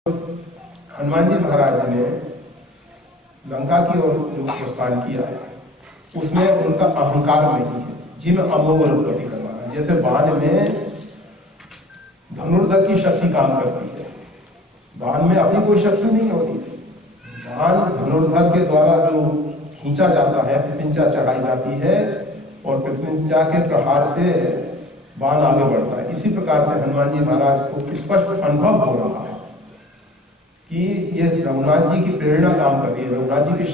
हनुमान जी महाराज ने लंका की ओर जो प्रस्थान किया है उसमें उनका अहंकार नहीं है, जिन अमोघ रघुपति करना। जैसे बाण में धनुर्धर की शक्ति काम करती है, बाण में अपनी कोई शक्ति नहीं होती। बाण धनुर्धर के द्वारा जो खींचा जाता है, प्रत्यंचा चढ़ाई जाती है और प्रत्यंचा के प्रहार से बाण आगे बढ़ता है। इसी प्रकार से हनुमान जी महाराज को स्पष्ट अनुभव हो रहा है कि ये रघुनाथ जी की प्रेरणा काम कर रही है, रघुनाथ जी की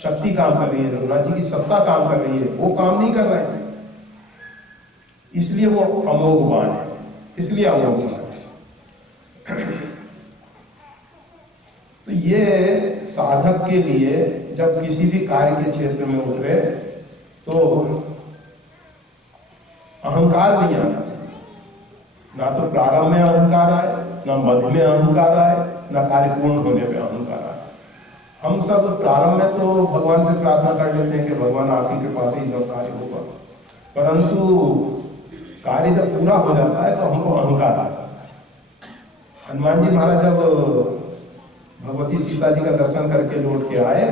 शक्ति काम कर रही है, रघुनाथ जी की सत्ता काम कर रही है, वो काम नहीं कर रहे हैं, इसलिए वो अमोघ बाण है, इसलिए अमोघ बाण है। तो ये साधक के लिए जब किसी भी कार्य के क्षेत्र में उतरे तो अहंकार नहीं आना चाहिए। ना तो प्रारंभ में अहंकार आए, ना मध्य में अहंकार आए, ना कार्य पूर्ण होने पे अहंकार आए। हम सब प्रारंभ में तो भगवान से प्रार्थना कर लेते हैं कि भगवान आपकी कृपा से ही सब कार्य होगा, परंतु कार्य जब पूरा हो जाता है तो हमको अहंकार आता है। हनुमान जी महाराज जब भगवती सीता जी का दर्शन करके लौट के आए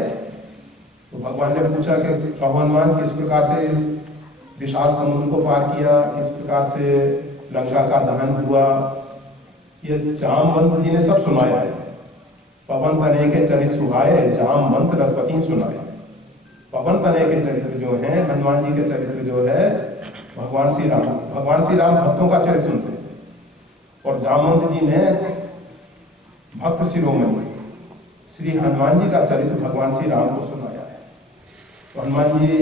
तो भगवान ने पूछा कि कहो हनुमान, किस प्रकार से विशाल समुद्र को पार किया, किस प्रकार से लंका का दहन हुआ। ये जामवंत जी ने सब सुनाया है। पवन तनय के चरित सुहाए, जामवंत रघुपति सुनाए। पवन तनय के चरित्र जो हैं, हनुमान जी के चरित्र जो है, भगवान श्री राम भक्तों का चरित्र सुनते हैं और जामवंत जी ने भक्त शिरोमणि श्री हनुमान जी का चरित्र भगवान श्री राम को सुनाया है। तो हनुमान जी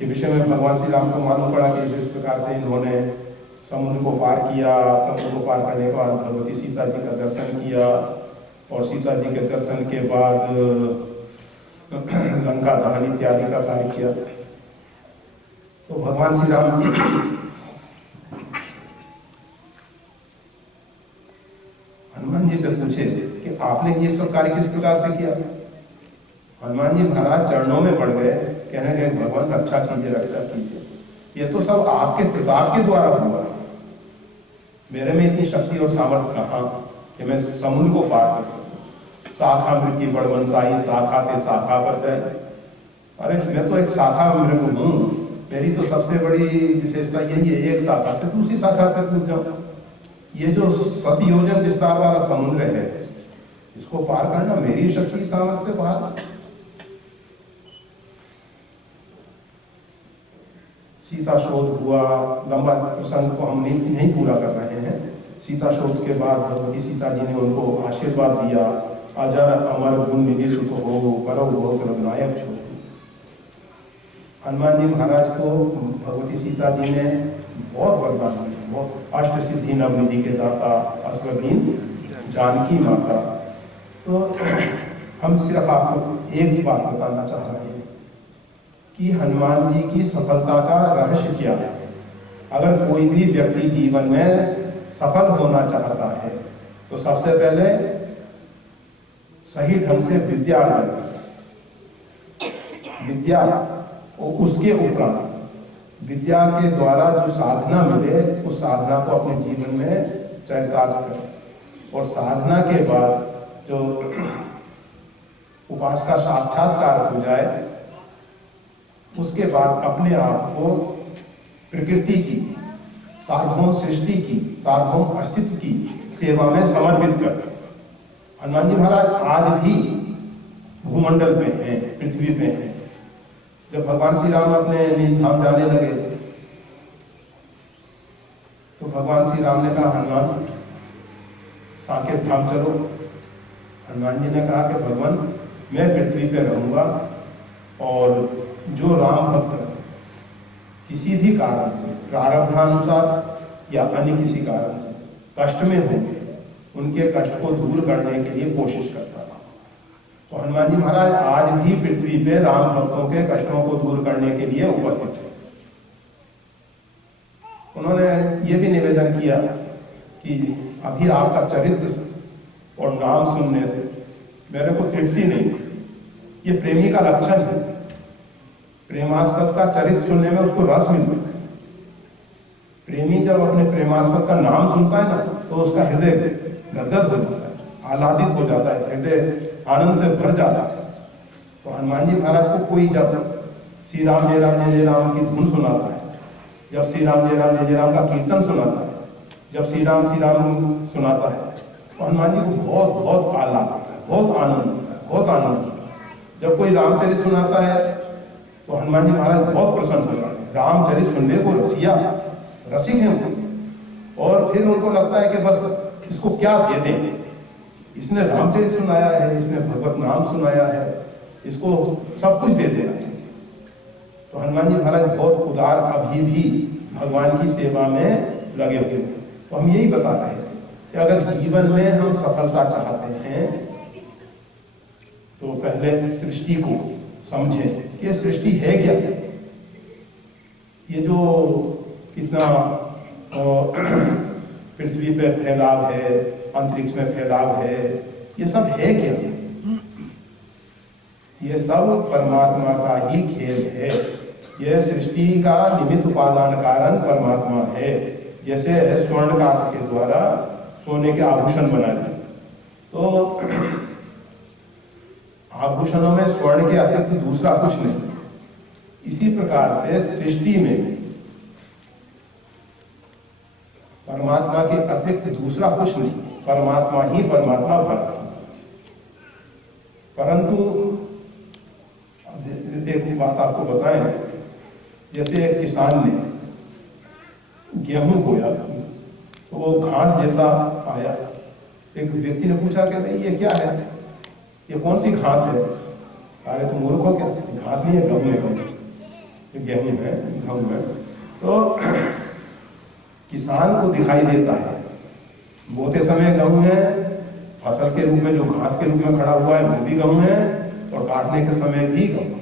के विषय में भगवान श्री राम को मालूम पड़ा कि जिस प्रकार से इन्होंने समुद्र को पार किया, समुद्र को पार करने के बाद भगवती सीता जी का दर्शन किया और सीता जी के दर्शन के बाद लंका दहन इत्यादि का कार्य किया। तो भगवान श्री राम हनुमान जी से पूछे कि आपने ये सब कार्य किस प्रकार से किया। हनुमान जी महाराज चरणों में पड़ गए, कहने लगे भगवान रक्षा कीजिए, रक्षा कीजिए। ये तो सब आपके प्रताप के द्वारा हुआ, मेरे में इतनी शक्ति और सामर्थ्य कहाँ कि मैं समुद्र को पार कर सकूं। शाखा मृग बड़ मनसाई, शाखा ते शाखा पर जाए। अरे मैं तो एक शाखा मृग हूँ, मेरी तो सबसे बड़ी विशेषता यही है, एक शाखा से दूसरी शाखा पर कूद जाऊं। ये जो 7 योजन विस्तार वाला समुद्र है, इसको पार करना मेरी शक्ति सामर्थ्य से बाहर। सीता शोध हुआ, लंबा प्रसंग को हम नहीं पूरा कर रहे हैं। सीता शोध के बाद भगवती सीता जी ने उनको आशीर्वाद दिया, अजर अमर गुण निधि सुख हो, करो बहुत रघुनायक छो। हनुमान जी महाराज को भगवती सीता जी ने बहुत वरदान दिए, बहुत अष्ट सिद्धि नवनिधि के दाता, अस्वदीन जानकी माता। तो हम सिर्फ आपको एक बात बताना चाह रहे हैं कि हनुमान जी की सफलता का रहस्य क्या है। अगर कोई भी व्यक्ति जीवन में सफल होना चाहता है तो सबसे पहले सही ढंग से विद्या अर्जन करें। विद्या और उसके उपरांत विद्या के द्वारा जो साधना मिले उस साधना को अपने जीवन में चरितार्थ करें और साधना के बाद जो उपास का साक्षात्कार हो जाए उसके बाद अपने आप को प्रकृति की, सार्वभौम सृष्टि की, सार्वभौम अस्तित्व की सेवा में समर्पित कर। हनुमान जी महाराज आज भी भूमंडल पे हैं, पृथ्वी पे हैं। जब भगवान श्री राम अपने निज धाम जाने लगे तो भगवान श्री राम ने कहा हनुमान साकेत धाम चलो। हनुमान जी ने कहा कि भगवान मैं पृथ्वी पे रहूंगा और जो राम भक्त किसी भी कारण से, प्रारब्धानुसार या अन्य किसी कारण से कष्ट में होंगे, उनके कष्ट को दूर करने के लिए कोशिश करता रहा। तो हनुमान जी महाराज आज भी पृथ्वी पे राम भक्तों के कष्टों को दूर करने के लिए उपस्थित है। उन्होंने ये भी निवेदन किया कि अभी आपका चरित्र और नाम सुनने से मेरे को तृप्ति नहीं। ये प्रेमी का लक्षण है, प्रेमास्पद का चरित्र सुनने में उसको रस मिलता है। प्रेमी जब अपने प्रेमास्पद का नाम सुनता है ना तो उसका हृदय गदगद हो जाता है, आह्लादित हो जाता है, हृदय आनंद से भर जाता है। तो हनुमान जी महाराज को कोई जब श्री राम जय राम की धुन सुनाता है, जब श्री राम जय राम का कीर्तन सुनाता है, जब श्री राम सुनाता है, तो हनुमान जी को बहुत बहुत आह्लाद होता है, बहुत आनंद होता है, बहुत आनंद होता है। जब कोई रामचरित सुनाता है तो हनुमान जी महाराज बहुत प्रसन्न हो जाते हैं। रामचरित सुनने को रसिक हैं वो। और फिर उनको लगता है कि बस इसको क्या दे दें, इसने रामचरित सुनाया है, इसने भगवत नाम सुनाया है, इसको सब कुछ दे देना चाहिए। तो हनुमान जी महाराज बहुत उदार अभी भी भगवान की सेवा में लगे हुए हैं। तो हम यही बता रहे थे कि अगर जीवन में हम सफलता चाहते हैं तो पहले सृष्टि को समझें कि सृष्टि है क्या। ये जो कितना पृथ्वी पे फैलाव है, अंतरिक्ष में फैलाव है, ये सब है क्या? ये सब परमात्मा का ही खेल है। यह सृष्टि का निमित्त उपादान कारण परमात्मा है। जैसे स्वर्ण काठ के द्वारा सोने के आभूषण बनाए, तो आभूषणों में स्वर्ण के अतिरिक्त दूसरा कुछ नहीं। इसी प्रकार से सृष्टि में परमात्मा के अतिरिक्त दूसरा कुछ नहीं, परमात्मा ही परमात्मा भरा। परंतु एक बात आपको बताएं, जैसे एक किसान ने गेहूं बोया तो वो घास जैसा आया। एक व्यक्ति ने पूछा कि भाई ये क्या है, ये कौन सी घास है? अरे तुम मूर्ख हो क्या, ये घास नहीं है, गेहूं है, गेहूं है, गेहूं है। तो किसान को दिखाई देता है बोते समय गेहूं है, फसल के रूप में जो घास के रूप में खड़ा हुआ है वो भी गेहूं है, और काटने के समय भी गेहूं।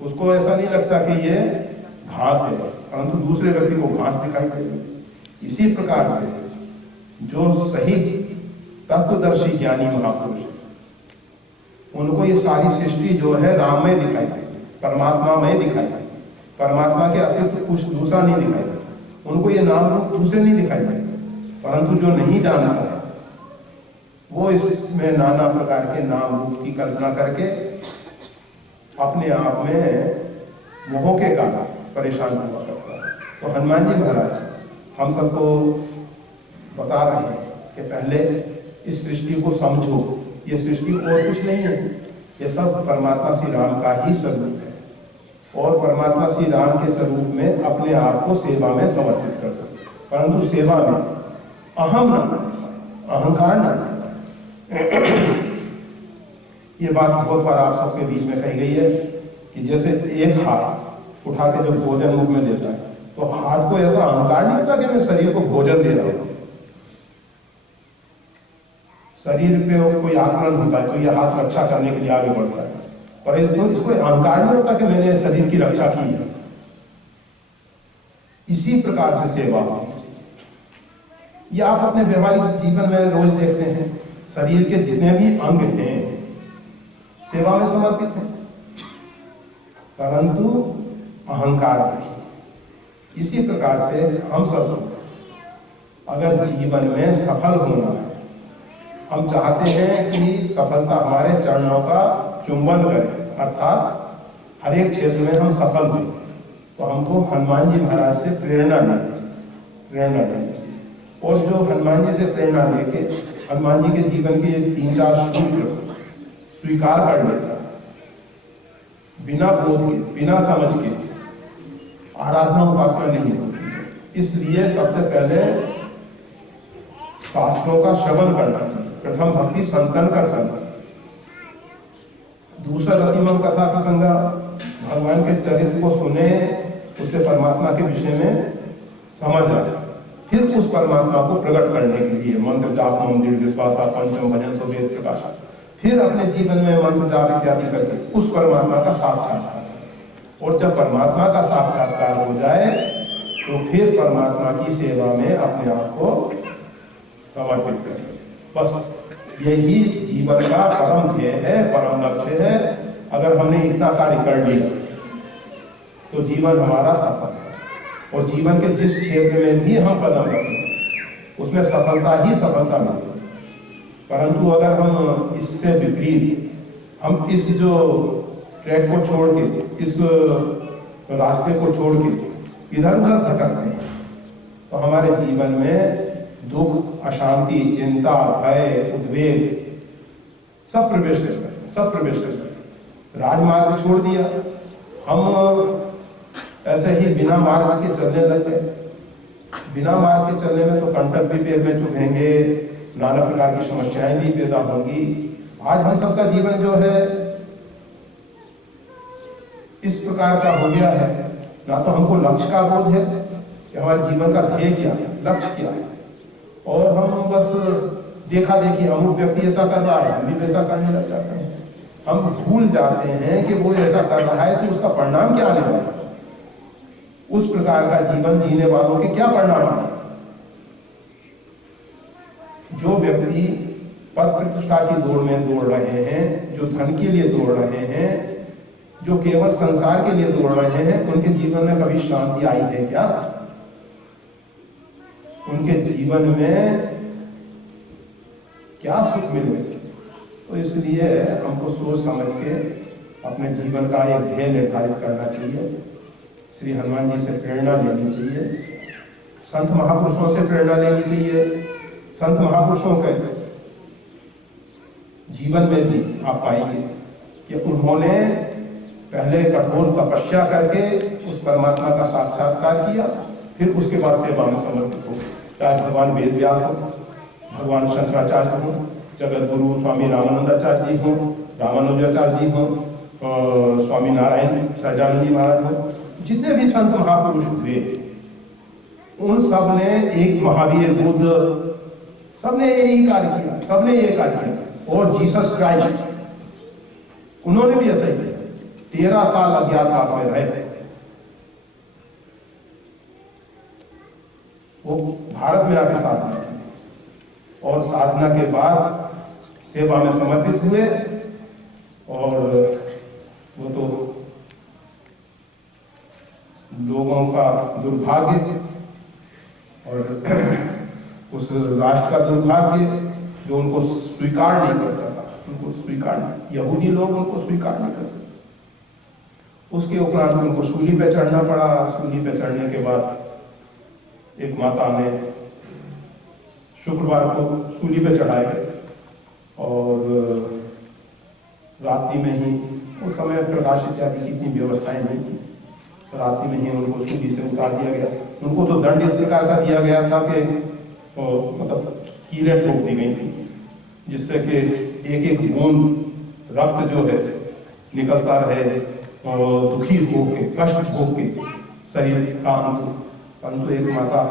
उसको ऐसा नहीं लगता कि ये घास है, परंतु दूसरे व्यक्ति को घास दिखाई देगी। इसी प्रकार से जो सही तत्वदर्शी ज्ञानी महापुरुष है, उनको ये सारी सृष्टि जो है राममय दिखाई देती है, परमात्मामय दिखाई देती है। परमात्मा के अतिरिक्त कुछ दूसरा नहीं दिखाई देता। उनको ये नाम रूप दूसरे नहीं दिखाई देते। परंतु जो नहीं जानता है वो इसमें नाना प्रकार के नाम रूप की कल्पना करके अपने आप में मोह के कारण परेशान हुआ करता है। तो हनुमान जी महाराज हम सबको बता रहे हैं कि पहले इस सृष्टि को समझो। ये सृष्टि और कुछ नहीं है, ये सब परमात्मा श्री राम का ही स्वरूप है। और परमात्मा श्री राम के स्वरूप में अपने आप को सेवा में समर्पित कर दो, परंतु सेवा में अहम ना, अहंकार ना। ये बात बहुत बार आप सबके बीच में कही गई है कि जैसे एक हाथ उठा के जब भोजन मुख में देता है तो हाथ को ऐसा अहंकार नहीं होता कि मैं शरीर को भोजन दे रहा हूं। शरीर पे कोई आक्रमण होता है तो ये हाथ रक्षा करने के लिए आगे बढ़ता है, पर इसको अहंकार नहीं होता कि मैंने शरीर की रक्षा की है। इसी प्रकार से सेवा होनी चाहिए। ये आप अपने व्यवहारिक जीवन में रोज देखते हैं, शरीर के जितने भी अंग हैं सेवा में समर्पित हैं, परंतु अहंकार नहीं। इसी प्रकार से हम सब अगर जीवन में सफल होना है, हम चाहते हैं कि सफलता हमारे चरणों का चुंबन करे, अर्थात हर एक क्षेत्र में हम सफल हुए, तो हमको हनुमान जी महाराज से प्रेरणा लेनी चाहिए। और जो हनुमान जी से प्रेरणा लेके हनुमान जी के जीवन के 3-4 सूत्र स्वीकार कर लेता है, बिना बोध के, बिना समझ के आराधना उपासना नहीं होती है। इसलिए सबसे पहले शास्त्रों का श्रवण करना चाहिए। प्रथम भक्ति संतन कर संग, दूसरा रतिमन कथा प्रसंग, भगवान के चरित्र को सुने, उससे परमात्मा के विषय में समझ आए, फिर उस परमात्मा को प्रकट करने के लिए मंत्र जाप, मम दृढ़ विश्वासा, पंचम भजन सो वेद प्रकाशा, फिर अपने जीवन में मंत्र जाप इत्यादि करके उस परमात्मा का साक्षात्कार। और जब परमात्मा का साक्षात्कार हो जाए तो फिर परमात्मा की सेवा में अपने आप को समर्पित करें। बस यही जीवन का परम ध्येय है, परम लक्ष्य है। अगर हमने इतना कार्य कर लिया तो जीवन हमारा सफल है। और जीवन के जिस क्षेत्र में भी हम कदम रखें उसमें सफलता ही सफलता मिलेगी। परंतु अगर हम इससे विपरीत हम इस जो ट्रैक को छोड़ के, इस रास्ते को छोड़ के इधर उधर भटकते हैं तो हमारे जीवन में दुख, अशांति, चिंता, भय, उद्वेग सब प्रवेश कर जाते हैं, सब प्रवेश कर जाते हैं। राजमार्ग छोड़ दिया, हम ऐसे ही बिना मार्ग के चलने लग गए। बिना मार्ग के चलने में तो कंटक भी पैर में चुभेंगे, नाना प्रकार की समस्याएं भी पैदा होंगी। आज हम सबका जीवन जो है इस प्रकार का हो गया है, ना तो हमको लक्ष्य का बोध है कि हमारे जीवन का ध्येय क्या है, लक्ष्य क्या है, और हम बस देखा देखी अमुक व्यक्ति ऐसा कर रहा है हम भी वैसा करने लग जाते हैं। हम भूल जाते हैं कि वो ऐसा कर रहा है तो उसका परिणाम क्या आने वाला है, उस प्रकार का जीवन जीने वालों के क्या परिणाम आए। जो व्यक्ति पद प्रतिष्ठा की दौड़ में दौड़ रहे हैं, जो धन के लिए दौड़ रहे हैं, जो केवल संसार के लिए दौड़ रहे हैं, उनके जीवन में कभी शांति आई है क्या? उनके जीवन में क्या सुख मिले? तो इसलिए हमको सोच समझ के अपने जीवन का एक ध्येय निर्धारित करना चाहिए। श्री हनुमान जी से प्रेरणा लेनी चाहिए, संत महापुरुषों से प्रेरणा लेनी चाहिए। संत महापुरुषों के जीवन में भी आप पाएंगे कि उन्होंने पहले कठोर तपस्या करके उस परमात्मा का साक्षात्कार किया, फिर उसके बाद सेवा में समर्पित हो। चाहे भगवान वेद व्यास हो, भगवान शंकराचार्य हो, जगत गुरु स्वामी रामानंदाचार्य जी हो, रामानुजाचार्य जी हो, स्वामी नारायण सहजानंद जी महाराज हो, जितने भी संत महापुरुष हुए उन सब ने, एक महावीर बुद्ध, सबने यही कार्य किया, सबने ये कार्य किया। और जीसस क्राइस्ट उन्होंने भी ऐसा ही किया, 13 साल अज्ञातवास में रहे। वो भारत में आके साधना की और साधना के बाद सेवा में समर्पित हुए। और वो तो लोगों का दुर्भाग्य और उस राष्ट्र का दुर्भाग्य जो उनको स्वीकार नहीं कर सका, उनको स्वीकार, यहूदी लोग उनको स्वीकार नहीं कर सके। उसके उपरांत उनको सूली पे चढ़ना पड़ा। सूली पे चढ़ने के बाद एक माता ने शुक्रवार को सूली पे चढ़ाए गए और रात्रि में ही, उस समय प्रकाश इत्यादि की इतनी व्यवस्थाएं नहीं थी, रात्रि में ही उनको सूली से उतार दिया गया। उनको तो दंड इस प्रकार का दिया गया था कि मतलब कीलें ठोक दी गई थी, जिससे कि एक एक बूंद रक्त जो है निकलता रहे, दुखी होके, कष्ट भोग के शरीर का अंत। परंतु एक माता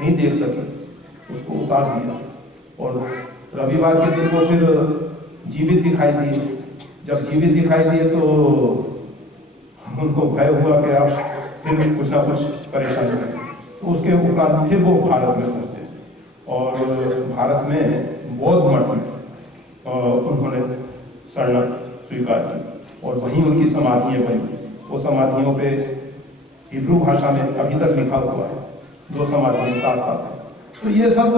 नहीं देख सकी, उसको उतार दिया और रविवार के दिन को फिर जीवित दिखाई दिए। जब जीवित दिखाई दिए तो उनको भय हुआ कि अब फिर कुछ ना कुछ परेशानी है। तो उसके उपरांत फिर वो भारत में पहुंचे और भारत में बौद्ध मठ में उन्होंने शरण स्वीकार की और वहीं उनकी समाधियाँ बनी। वो समाधियों पे हिब्रू भाषा में अभी तक लिखा हुआ है, 2 समाधियाँ साथ साथ हैं। तो ये सब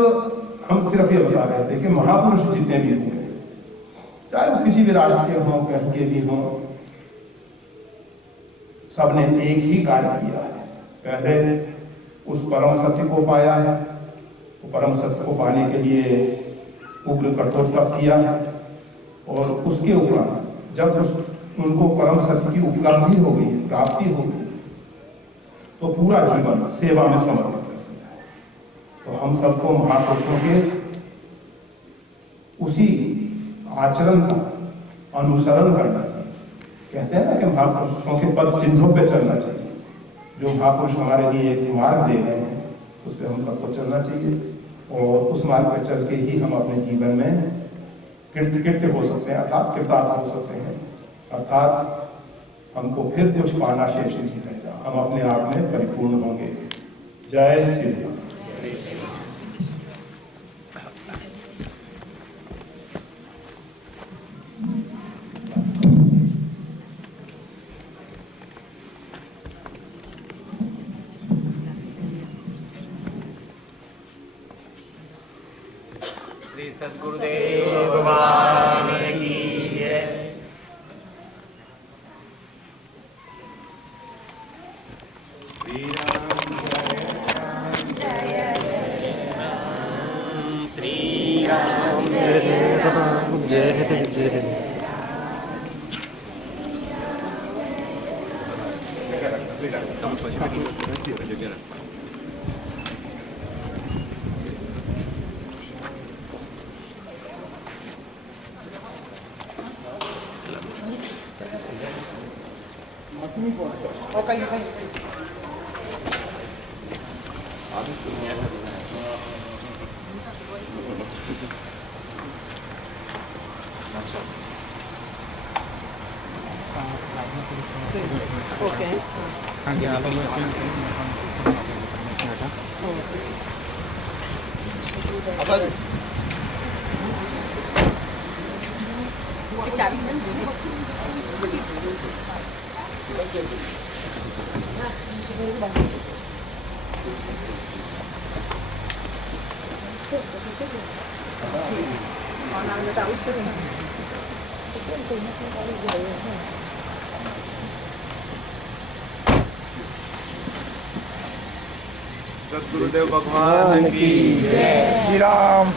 हम सिर्फ ये बता रहे थे कि महापुरुष जितने भी हुए, चाहे वो किसी भी राष्ट्र के हों, कहीं के भी हों, सबने एक ही कार्य किया है। पहले उस परम सत्य को पाया है, वो परम सत्य को पाने के लिए उग्र कठोर तप किया है और उसके उपरांत जब उनको परम सत्य की उपलब्धि हो गई, प्राप्ति हो गई, तो पूरा जीवन सेवा में समर्पित कर दिया है। तो हम सबको महापुरुषों के उसी आचरण का अनुसरण करना चाहिए। कहते हैं ना कि महापुरुषों के पद चिन्हों पे चलना चाहिए। जो महापुरुष हमारे लिए एक मार्ग दे गए हैं उस पर हम सबको चलना चाहिए और उस मार्ग पे चल के ही हम अपने जीवन में कृत्य हो सकते हैं, अर्थात कृतार्थ हो सकते हैं, अर्थात हमको फिर कुछ पाना शेष नहीं रहेगा, हम अपने आप में परिपूर्ण होंगे। जय श्री राम। श्री सद्गुरुदेव जय जय सद्गुरुदेव भगवान की जय। श्री राम।